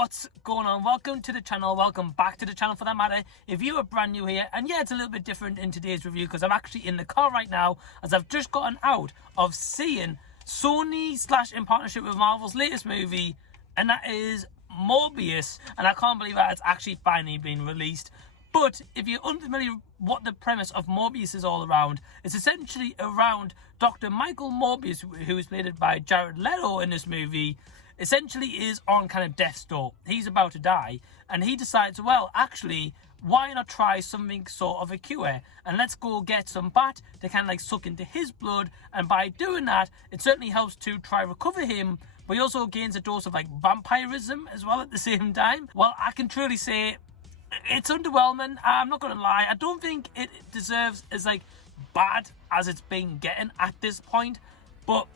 What's going on? Welcome to the channel. Welcome back to the channel for that matter. If you are brand new here, and yeah, it's a little bit different in today's review because I'm actually in the car right now as I've just gotten out of seeing Sony / in partnership with Marvel's latest movie, and that is Morbius. And I can't believe that it's actually finally been released. But if you're unfamiliar what the premise of Morbius is all around, it's essentially around Dr. Michael Morbius, who is played by Jared Leto in this movie, essentially is on kind of death's door. He's about to die, and he decides, well, actually, why not try something sort of a cure? And let's go get some bat to kind of like suck into his blood, and by doing that, it certainly helps to try recover him, but he also gains a dose of like vampirism as well at the same time. Well, I can truly say it's underwhelming. I'm not going to lie. I don't think it deserves as like bad as it's been getting at this point, but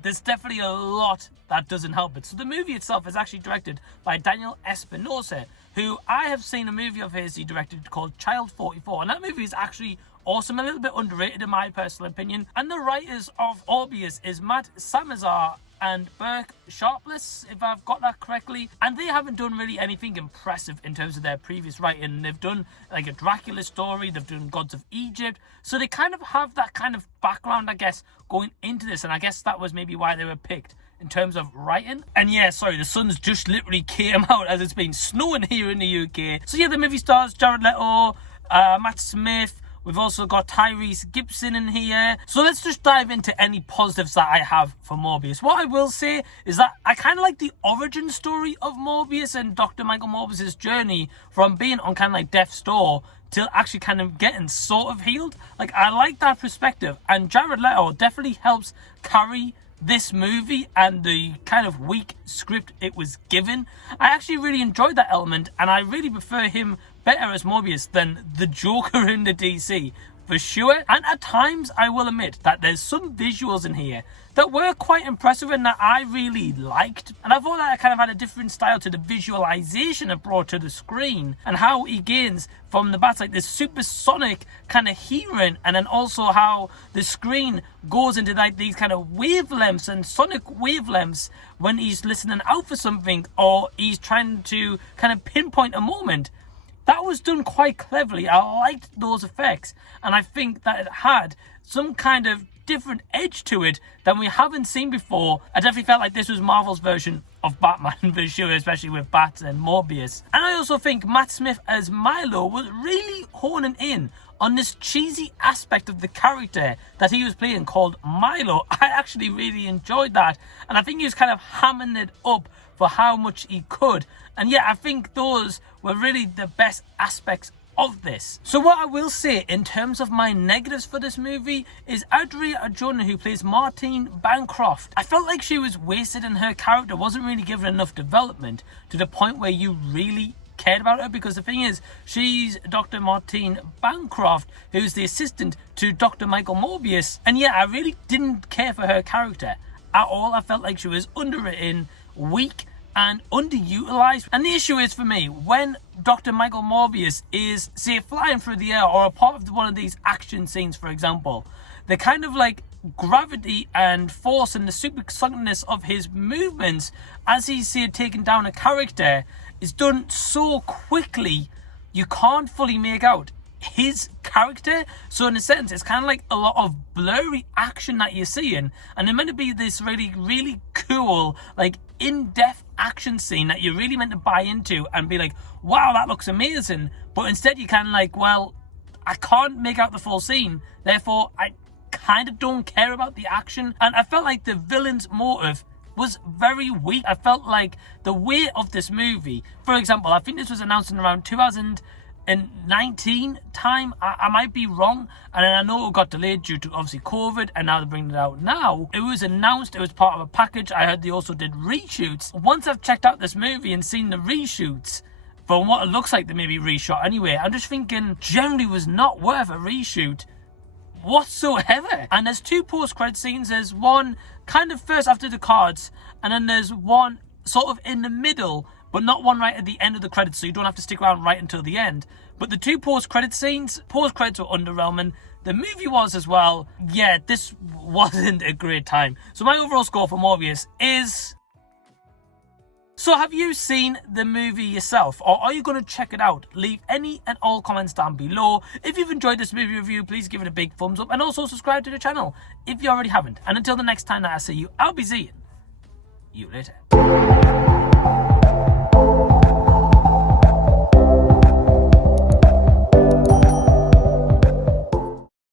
there's definitely a lot that doesn't help it. So the movie itself is actually directed by Daniel Espinosa, who I have seen a movie of his he directed called Child 44, and that movie is actually awesome, a little bit underrated in my personal opinion. And the writers of Morbius is Sazama and Burk, Sharpless, if I've got that correctly. And they haven't done really anything impressive in terms of their previous writing. They've done like a Dracula story, they've done Gods of Egypt. So they kind of have that kind of background, I guess, going into this. And I guess that was maybe why they were picked in terms of writing. And yeah, sorry, the sun's just literally came out as it's been snowing here in the UK. So yeah, the movie stars Jared Leto, Matt Smith. We've also got Tyrese Gibson in here. So let's just dive into any positives that I have for Morbius. What I will say is that I kind of like the origin story of Morbius and Dr. Michael Morbius' journey from being on kind of like death's door till actually kind of getting sort of healed. Like, I like that perspective. And Jared Leto definitely helps carry this movie and the kind of weak script it was given. I actually really enjoyed that element, and I really prefer him better as Morbius than the Joker in the DC, for sure. And at times, I will admit that there's some visuals in here that were quite impressive and that I really liked. And I thought that I kind of had a different style to the visualization it brought to the screen, and how he gains from the bats like this supersonic kind of hearing, and then also how the screen goes into like these kind of wavelengths and sonic wavelengths when he's listening out for something or he's trying to kind of pinpoint a moment. That was done quite cleverly. I liked those effects, and I think that it had some kind of different edge to it than we haven't seen before. I definitely felt like this was Marvel's version of Batman for sure, especially with Bats and Morbius. And I also think Matt Smith as Milo was really honing in on this cheesy aspect of the character that he was playing called Milo. I actually really enjoyed that, and I think he was kind of hamming it up for how much he could. And yeah, I think those were really the best aspects of this. So what I will say in terms of my negatives for this movie is Adria Arjona, who plays Martine Bancroft. I felt like she was wasted in her character, wasn't really given enough development to the point where you really cared about her, because the thing is, she's Dr. Martine Bancroft, who's the assistant to Dr. Michael Morbius, and yeah, I really didn't care for her character at all. I felt like she was underwritten, weak, and underutilized. And the issue is for me, when Dr. Michael Morbius is, say, flying through the air or a part of one of these action scenes, for example, the kind of like gravity and force and the supersonicness of his movements as he's, say, taking down a character is done so quickly, you can't fully make out his character. So in a sense, it's kind of like a lot of blurry action that you're seeing, and they're meant to be this really cool, like in-depth action scene that you're really meant to buy into and be like, wow, that looks amazing. But instead you're kind of like, well, I can't make out the full scene, therefore I kind of don't care about the action. And I felt like the villain's motive was very weak. I felt like the weight of this movie, for example, I think this was announced in around 2019 time. I might be wrong, and then I know it got delayed due to obviously COVID, and now they're bringing it out now. It was announced, it was part of a package. I heard they also did reshoots. Once I've checked out this movie and seen the reshoots, from what it looks like they may be reshot anyway, I'm just thinking generally was not worth a reshoot whatsoever. And there's two post-credit scenes. There's one kind of first after the cards, and then there's one sort of in the middle, but not one right at the end of the credits, so you don't have to stick around right until the end. But the two post-credit scenes, post-credits were underwhelming. The movie was as well. Yeah, this wasn't a great time. So my overall score for Morbius is So have you seen the movie yourself, or are you going to check it out? Leave any and all comments down below. If you've enjoyed this movie review, please give it a big thumbs up, and also subscribe to the channel if you already haven't. And until the next time that I see you, I'll be seeing you later.